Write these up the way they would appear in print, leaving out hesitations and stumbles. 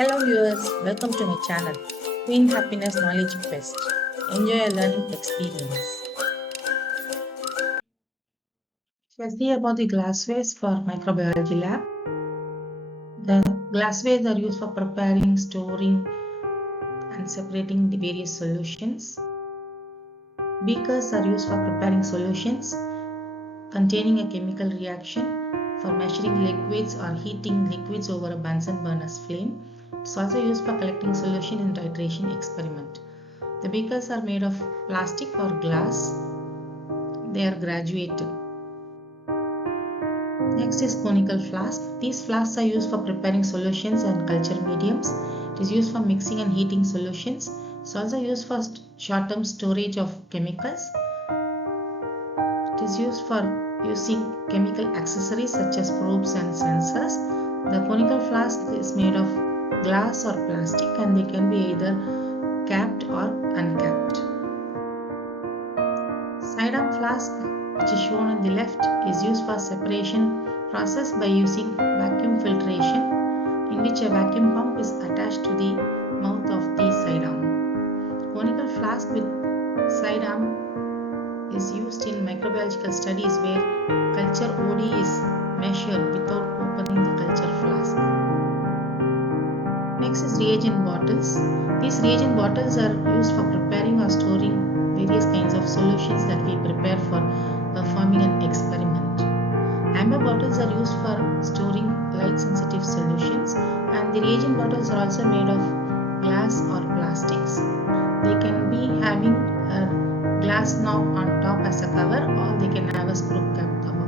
Hello viewers, welcome to my channel, Queen Happiness Knowledge Quest. Enjoy a learning experience. Firstly, about the glasswares for microbiology lab. The glasswares are used for preparing, storing and separating the various solutions. Beakers are used for preparing solutions containing a chemical reaction, for measuring liquids or heating liquids over a Bunsen burner's flame. It's also used for collecting solution in titration experiment. The beakers are made of plastic or glass. They are graduated. Next is conical flask. These flasks are used for preparing solutions and culture mediums. It is used for mixing and heating solutions. It's also used for short-term storage of chemicals. It is used for using chemical accessories such as probes and sensors. The conical flask is made of glass or plastic and they can be either capped or uncapped. Side-arm flask, which is shown on the left, is used for separation process by using vacuum filtration, in which a vacuum pump is attached to the mouth of the side-arm. Conical flask with side-arm is used in microbiological studies where culture OD is measured without opening the culture flask. Next is reagent bottles. These reagent bottles are used for preparing or storing various kinds of solutions that we prepare for performing an experiment. Amber bottles are used for storing light sensitive solutions, and the reagent bottles are also made of glass or plastics. They can be having a glass knob on top as a cover, or they can have a screw cap cover.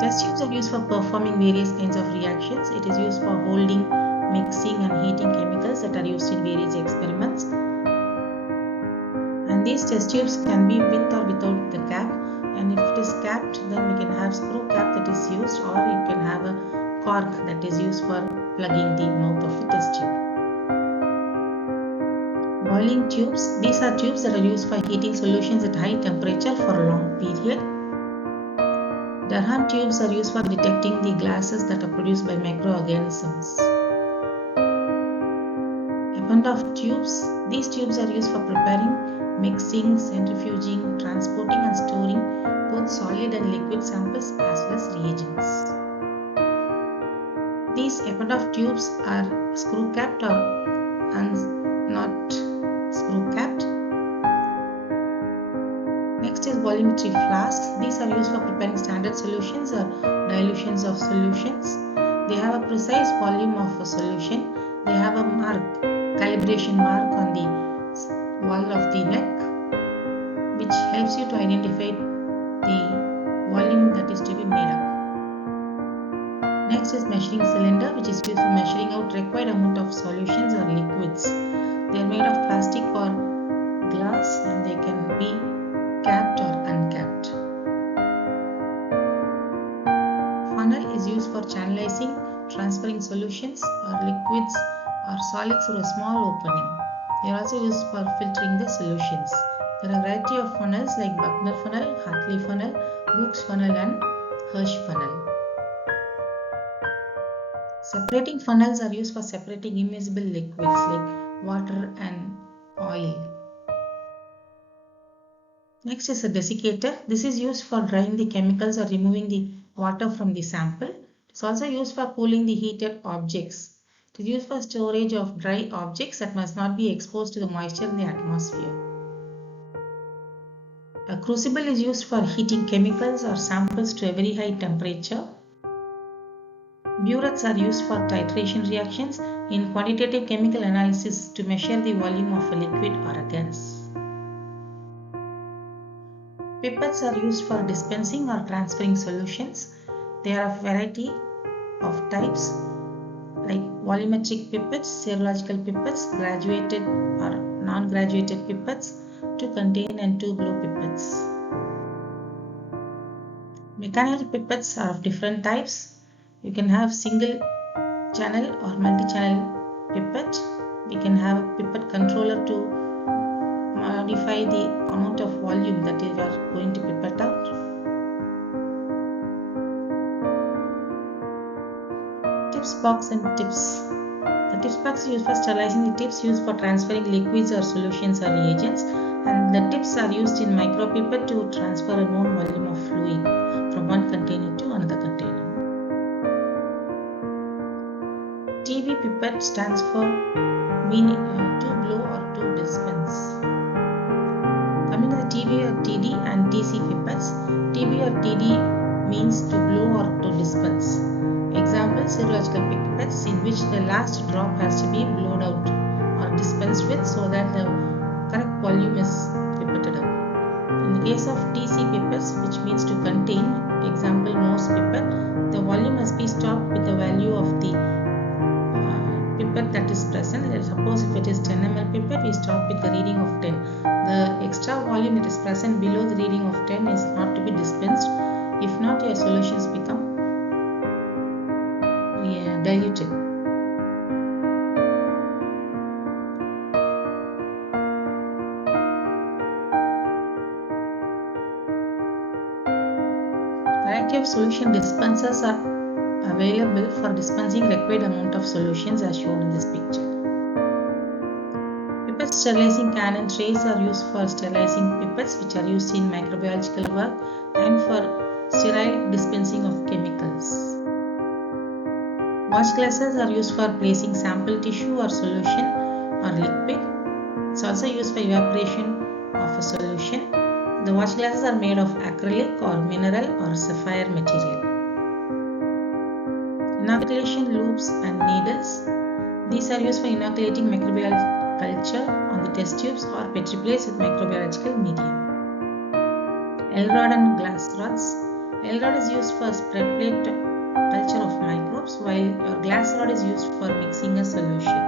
Test tubes are used for performing various kinds of reactions. It is used for holding, mixing and heating chemicals that are used in various experiments. And these test tubes can be with or without the cap. And if it is capped, then we can have screw cap that is used, or you can have a cork that is used for plugging the mouth of the test tube. Boiling tubes. These are tubes that are used for heating solutions at high temperature for a long period. Durham tubes are used for detecting the gases that are produced by microorganisms. Eppendorf tubes. These tubes are used for preparing, mixing, centrifuging, transporting and storing both solid and liquid samples as well as reagents. These Eppendorf tubes are screw capped or not screw capped. Next is volumetry flasks. These are used for preparing standard solutions or dilutions of solutions. They have a precise volume of a solution. They have a mark, calibration mark on the wall of the neck, which helps you to identify the volume that is to be made up. Next is measuring cylinder, which is used for measuring out required amount of solutions or liquids. They are made of plastic or glass and they can be capped or uncapped. Funnel is used for channelizing, transferring solutions or liquids or solids through a small opening. They are also used for filtering the solutions. There are a variety of funnels like Buckner funnel, Hartley funnel, Book's funnel and Hirsch funnel. Separating funnels are used for separating immiscible liquids like water and oil. Next is a desiccator. This is used for drying the chemicals or removing the water from the sample. It is also used for cooling the heated objects. It is used for storage of dry objects that must not be exposed to the moisture in the atmosphere. A crucible is used for heating chemicals or samples to a very high temperature. Burettes are used for titration reactions in quantitative chemical analysis to measure the volume of a liquid or a gas. Pipettes are used for dispensing or transferring solutions. There are a variety of types like volumetric pipettes, serological pipettes, graduated or non-graduated pipettes, to contain and to blow pipettes. Mechanical pipettes are of different types. You can have single channel or multi-channel pipette. We can have a pipette controller to modify the amount of volume that you are going to pipette out. tips box and tips. The tips box is used for sterilizing the tips used for transferring liquids or solutions or reagents, and the tips are used in micropipette to transfer a known volume of fluid from one container to another container. TB pipette stands for meaning to blow or to dispense. Coming to the TB or TD and TC pipettes, TB or TD means to blow or to dispense. Example, serological pipettes in which the last drop has to be blown out or dispensed with so that the correct volume is pipetted up. In the case of TC pipettes, which means to contain, example nose pipette, the volume must be stopped with the value of the pipette that is present. Let's suppose if it is 10 ml pipette, we stop with the reading of 10. The extra volume that is present below the reading of 10 is not to be dispensed. If not, your solutions become diluted. Variety of solution dispensers are available for dispensing required amount of solutions as shown in this picture. Pipette sterilizing can and trays are used for sterilizing pipettes, which are used in microbiological work and for sterile dispensing of chemicals. Watch glasses are used for placing sample tissue or solution or liquid. It's also used for evaporation of a solution. The watch glasses are made of acrylic or mineral or sapphire material. Inoculation loops and needles. These are used for inoculating microbial culture on the test tubes or petri plates with microbiological medium. L-rod and glass rods. L-rod is used for spread plate culture of microbes, while your glass rod is used for mixing a solution.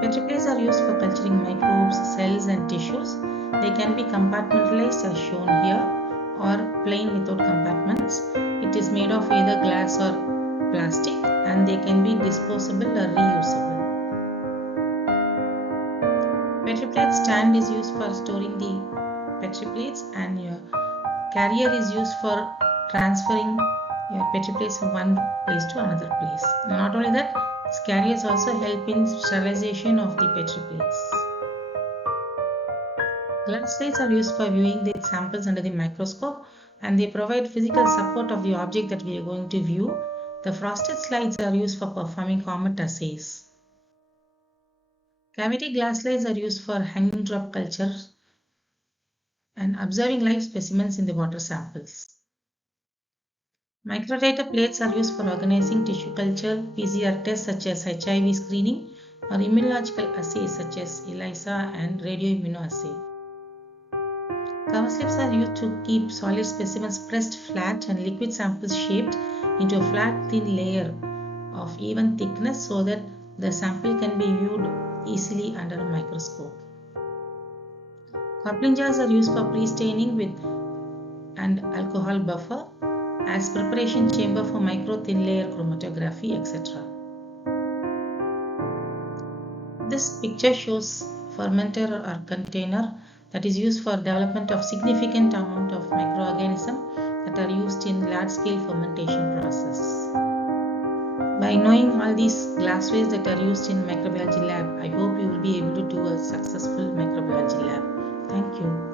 Petri plates are used for culturing microbes, cells and tissues. They can be compartmentalized as shown here or plain without compartments. It is made of either glass or plastic and they can be disposable or reusable. Petri plate stand is used for storing the petri plates and your carrier is used for transferring your petri plates from one place to another place. Not only that, these carriers also help in sterilization of the petri plates. Glass slides are used for viewing the samples under the microscope and they provide physical support of the object that we are going to view. The frosted slides are used for performing Comet assays. Cavity glass slides are used for hanging drop culture and observing live specimens in the water samples. Microdata plates are used for organizing tissue culture, PCR tests such as HIV screening or immunological assays such as ELISA and radioimmunoassay. Cover slips are used to keep solid specimens pressed flat and liquid samples shaped into a flat thin layer of even thickness so that the sample can be viewed easily under a microscope. Coupling jars are used for pre-staining with and alcohol buffer as preparation chamber for micro thin layer chromatography, etc. This picture shows fermenter or container that is used for development of significant amount of microorganisms that are used in large scale fermentation process. By knowing all these glasswares that are used in microbiology lab, I hope you will be able to do a successful microbiology lab. Thank you.